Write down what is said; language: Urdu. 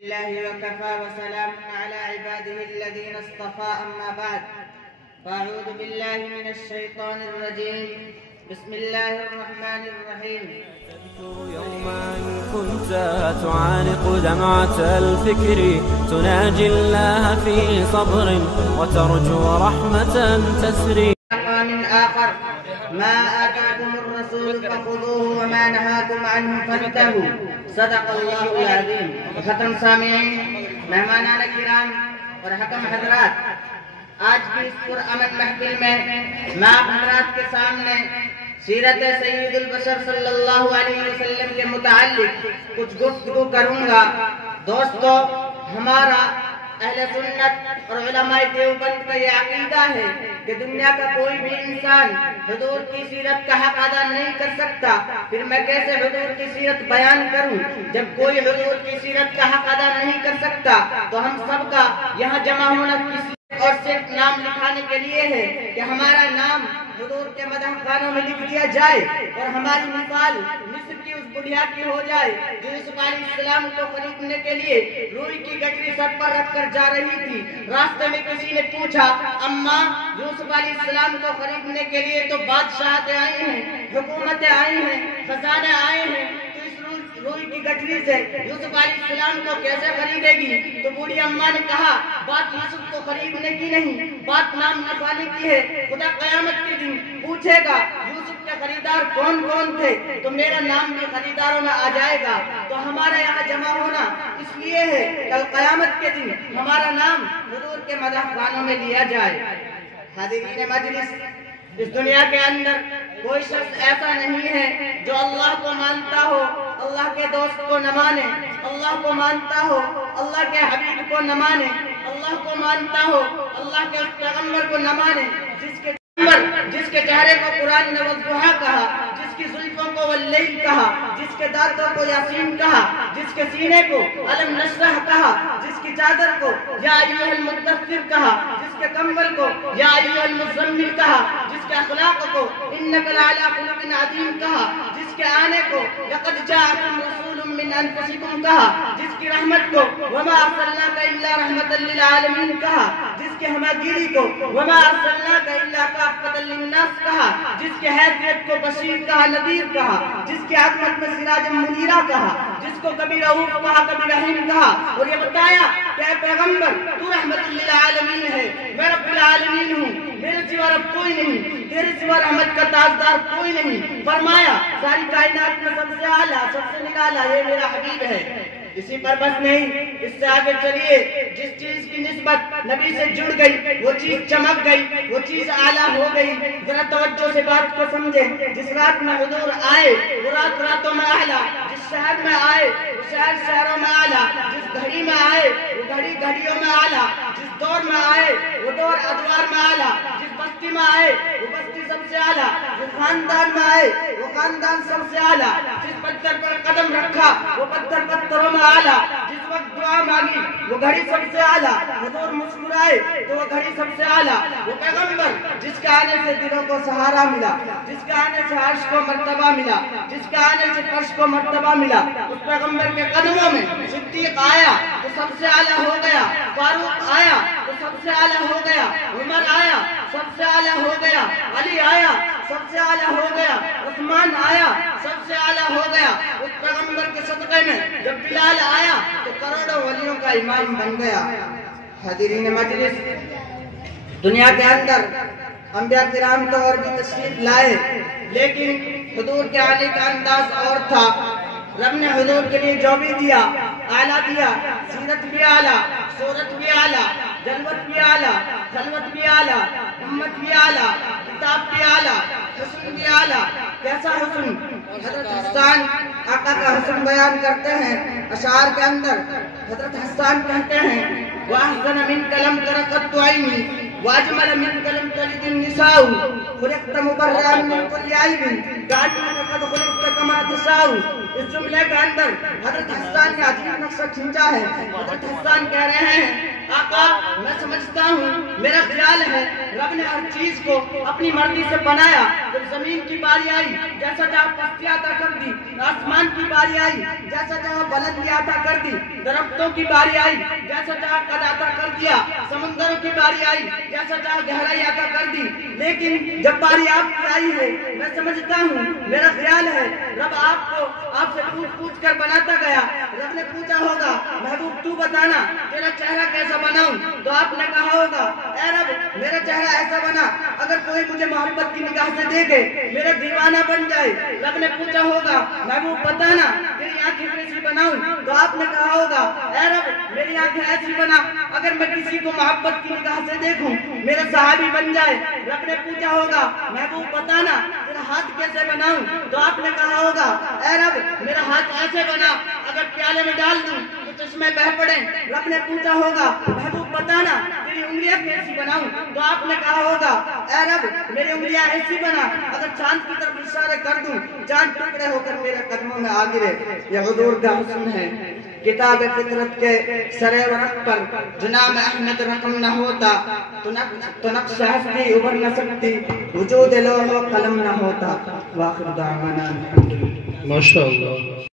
الله وكفى وسلام على عباده الذين اصطفى أما بعد فأعوذ بالله من الشيطان الرجيم بسم الله الرحمن الرحيم تذكر يوما كنت تعانق دمعة الفكر تناجي الله في صبر وترجو رحمة تسري من آخر ما آتاكم الرسول فخذوه وما نهاكم عنه فانتهوا صدق اللہ العظیم. ختم سامعین، مہمانان کرام اور حکم حضرات، آج کی اس پرامن محفل میں میں آپ حضرات کے سامنے سیرت سید البشر صلی اللہ علیہ وسلم کے متعلق کچھ گفتگو کروں گا. دوستو، ہمارا اہل سنت اور علماء دیوبند کا یہ عقیدہ ہے کہ دنیا کا کوئی بھی انسان حضور کی سیرت کا حق ادا نہیں کر سکتا. پھر میں کیسے حضور کی سیرت بیان کروں جب کوئی حضور کی سیرت کا حق ادا نہیں کر سکتا؟ تو ہم سب کا یہاں جمع ہونا کسی اور صرف نام لکھانے کے لیے ہے کہ ہمارا نام حضور کے مدح خانوں میں لکھ دیا جائے اور ہماری مثال مصر کی اس بڑھیا کی ہو جائے جو یوسف علیہ السلام کو خریدنے کے لیے روئی کی گٹری سر پر رکھ کر جا رہی تھی. راستے میں کسی نے پوچھا، اماں یوسف علیہ السلام کو خریدنے کے لیے تو بادشاہتیں آئی ہیں، حکومتیں آئی ہیں، خزانے آئے ہیں، تو اس روئی کی گٹری سے یوسف علیہ السلام کو کیسے خریدے گی؟ تو بوڑھی اماں نے کہا، بات یوسف کو خریدنے کی نہیں، بات نام لکھوانے کی ہے. خدا قیامت کے دن پوچھے گا یوسف کے خریدار کون کون تھے، تو میرا نام بھی خریداروں میں آ جائے گا. تو ہمارا یہاں جمع ہونا اس لیے ہے کل قیامت کے دن ہمارا نام حضور کے مدح خانوں میں لیا جائے. حاضرین مجلس، اس دنیا کے اندر کوئی شخص ایسا نہیں ہے جو اللہ کو مانتا ہو اللہ کے دوست کو نہ مانے، اللہ کو مانتا ہو اللہ کے حبیب کو نہ مانے، اللہ کو مانتا ہو اللہ کے پیغمبر کو نہ مانے، جس کے چہرے کو قرآن نے والضحیٰ کہا، جس کی زلفوں کو واللیل کہا، جس کے دانتوں کو یاسین کہا، جس کے سینے کو الم نشرح کہا، جس کی چادر کو یا ایھا المدثر کہا، جس کے کمبل کو یا ایھا المزمل کہا، جس کے اخلاق کو انک لعلی خلق عظیم کہا، جس کے آنے کو لقد جاءکم رسول من انفسکم کہا، جس کی رحمت کو وما ارسلناک الا رحمۃ للعالمین کہا، جس کی ہماگیری کو وما ارسلناک الا کافۃ للناس کہا، جس کے حیثیت کو بشیر کہا، نذیر کہا، جس کی عظمت میں سراج منیرہ کہا، جس کو کبھی رؤوف کہا کبھی رحیم کہا، اور یہ بتایا کہ اے پیغمبر تو رحمت للعالمین ہے، میں رب العالمین ہوں، میرے سوا رب کوئی نہیں، تیرے سوا رحمت کا تاجدار کوئی نہیں. فرمایا ساری کائنات میں سب سے اعلیٰ سب سے نرالا یہ میرا حبیب ہے. اسی پر بس نہیں، اس سے آگے چلیے. جس چیز کی نسبت نبی سے جڑ گئی وہ چیز چمک گئی، وہ چیز اعلیٰ ہو گئی. ذرا توجہ سے بات کو سمجھیں. جس رات میں حضور آئے وہ رات راتوں میں اعلیٰ، جس شہر میں آئے وہ شہر شہروں میں اعلیٰ، جس گھڑی میں آئے وہ گھڑی گھڑیوں میں اعلیٰ، جس دور میں آئے وہ دور ادوار میں اعلیٰ، جس بستی میں آئے وہ بستی سب سے اعلیٰ، جس خاندان میں آئے وہ خاندان سب سے اعلیٰ، جس پتھر پر قدم رکھا وہ پتھر پتھروں میں اعلیٰ، جس وقت دعا مانگی وہ گھڑی سب سے اعلیٰ، حضور مسکرائے تو وہ گھڑی سب سے اعلیٰ. وہ پیغمبر جس کے آنے سے دلوں کو سہارا ملا، جس کے آنے سے عرش کو مرتبہ ملا، جس کے آنے سے فرش کو مرتبہ ملا، اس پیغمبر کے قدموں میں صدیق آیا تو سب سے اعلیٰ ہو گیا، فاروق آیا تو سب سے اعلیٰ ہو گیا، عمر آیا سب سے اعلیٰ ہو گیا، علی آیا سب سے اعلیٰ ہو گیا، عثمان آیا سب سے اعلیٰ ہو گیا. اس پیغمبر کے صدقے میں جب بلال آیا تو کروڑوں ولیوں کا امام بن گیا. حاضرین مجلس، دنیا کے اندر انبیاء کرام تو اور بھی تشریف لائے، لیکن حضور کے آنے کا انداز اور تھا. رب نے حضور کے لیے جو بھی دیا اعلیٰ دیا، سیرت بھی اعلیٰ، صورت بھی اعلیٰ، جلوت بھی اعلیٰ، خلوت بھی اعلیٰ، امت بھی اعلیٰ، کتاب بھی اعلیٰ، حسن بھی اعلیٰ. کیسا حسن؟ حضرت حسان آقا کا حسن بیان کرتے ہیں اشعار کے اندر. حضرت حسان کہتے ہیں وَأَحْسَنَ مِنْكَ لَمْ تَرَ قَطُّ عَيْنِي وَأَجْمَلَ مِنْكَ لَمْ تَلِدِ النِّسَاءُ خُلِقْتَ مُبَرَّأً مِنْ كُلِّ عَيْبٍ كَأَنَّكَ قَدْ خُلِقْتَ كَمَا تَشَاءُ. اس جملے کے اندر حضرت حسان نے عجیب نقشہ کھینچا ہے. حضرت حسان کہہ رہے ہیں آقا میں سمجھتا ہوں، میرا خیال ہے رب نے ہر چیز کو اپنی مرضی سے بنایا. جب زمین کی باری آئی جیسا چاہا پستی عطا کر دی، آسمان کی باری آئی جیسا چاہا بلندی عطا کر دی، درختوں کی باری آئی جیسا چاہا قد عطا کر دیا، سمندروں کی باری آئی جیسا چاہا گہرائی عطا کر دی. لیکن جب باری آپ کی آئی ہے میں سمجھتا ہوں، میرا خیال ہے رب آپ سے پوچھ کر بناتا گیا. رب نے پوچھا ہوگا محبوب تو بتانا تیرا چہرہ کیسا بناؤں؟ تو آپ نے کہا ہوگا اے رب میرا چہرہ ایسا بنا اگر کوئی مجھے محبت کی نگاہ سے دیکھے میرا دیوانہ بن جائے. رب نے پوچھا ہوگا محبوب بتانا تیری آنکھیں کیسی بناؤں؟ تو آپ نے کہا ہوگا اے رب میری آنکھیں ایسی بنا اگر میں کسی کو محبت کی نگاہ سے دیکھوں میرا صحابی بن جائے. رب نے پوچھا ہوگا محبوب بتانا تیرا ہاتھ کیسے بناؤں؟ تو آپ نے کہا ہوگا اے رب میرا ہاتھ ایسے بنا اگر پیالے میں ڈال دوں تو چشمے بہ پڑے. رب نے پوچھا ہوگا محبوب بتانا تیری انگلیاں کیسی بناؤں؟ تو آپ نے کہا ہوگا اے رب میری انگلیاں ایسی بنا اگر چاند کی طرف اشارے کر دوں چاند ٹکڑے ہو کر میرے قدموں میں آ گرے. یہ حضور کا حسن ہے. کتاب فطرت کے سر ورق پر جناب احمد رقم نہ ہوتا تو نقش ہستی ابھر نہ سکتی، وجود لوح و قلم نہ ہوتا. واخر دعوانا الحمدللہ. ماشاءاللہ.